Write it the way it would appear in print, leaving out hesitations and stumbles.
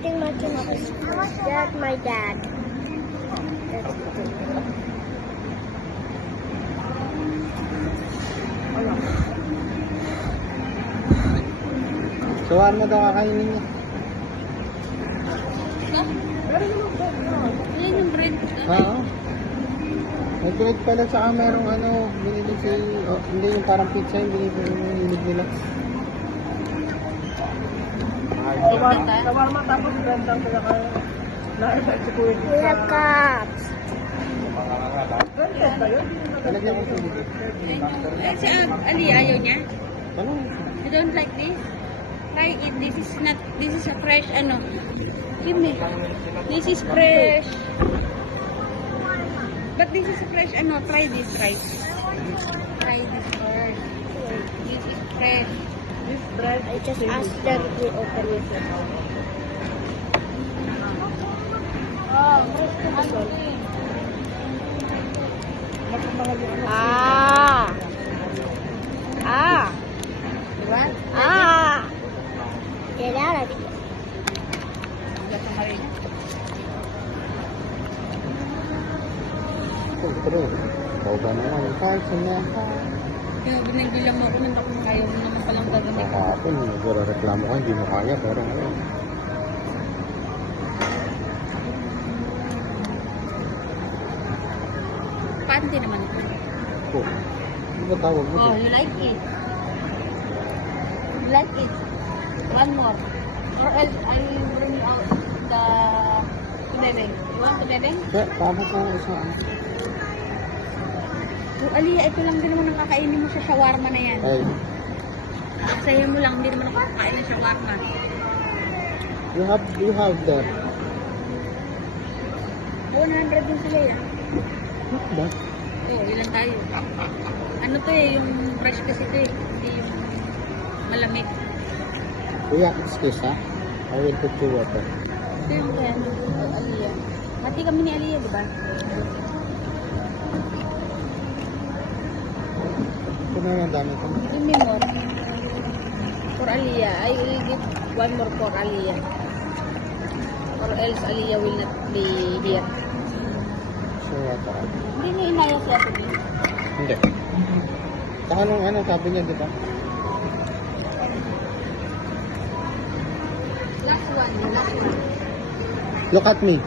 eating macaroni. That's my dad. Suwan mo daw kakainin niya. Yan yung bread. Oo. May bread pala saka merong ano, binili si, oh, hindi yung parang pizza yung binili nila. Shawarma tapos gandang kaya kaya. Na-effect si Kuya. We have cups. Ganda ba yun? Talagyan ko tubig. Eh, si Ali, ayaw niya? Ano? You don't like this? Try it. This is a fresh, ano. Give me. This is fresh. But this is a fresh, ano. Try this, try. Try this first. This is fresh. This bread. I just asked them to open it. Ah. Ah. Diba? Ah. Get out of here. Siyempre. Ikaw ba naman? Kahit saan Yung binigbilang mo ako, nandang ayaw mo naman palang gagawin. kahapon, nagre-reklamo ka, hindi mo kaya, pero ano. Panty naman ito. Oh, ano ba tawag mo? Oh, you like it? You like it? One more. Or else, I will bring you out the bebeng. You want the bebeng? Kaya, tama ko sa ano. Oh, Aliyah, ito lang din naman ang kakainin mo sa shawarma na yan. Ay, Sa'yo mo lang, hindi naman ako kakain ng shawarma. you have that. 100 din sila yan. What ba? Oo, ilan tayo. Ano to eh, yung fresh kasi to eh. Hindi yung malamig. Kuya, excuse ha? I will put you water. Ito yung kaya, Aliyah. Hati kami ni Aliyah, di ba? Ito na yung dami ko. Give me more. For Aliyah. I will give one more for Aliyah. Or else Aliyah will not be here. So, water. Hindi niya inaya siya to be. Hindi. Saka nung ano, sabi niya, di ba? Last one, last one. Look at me.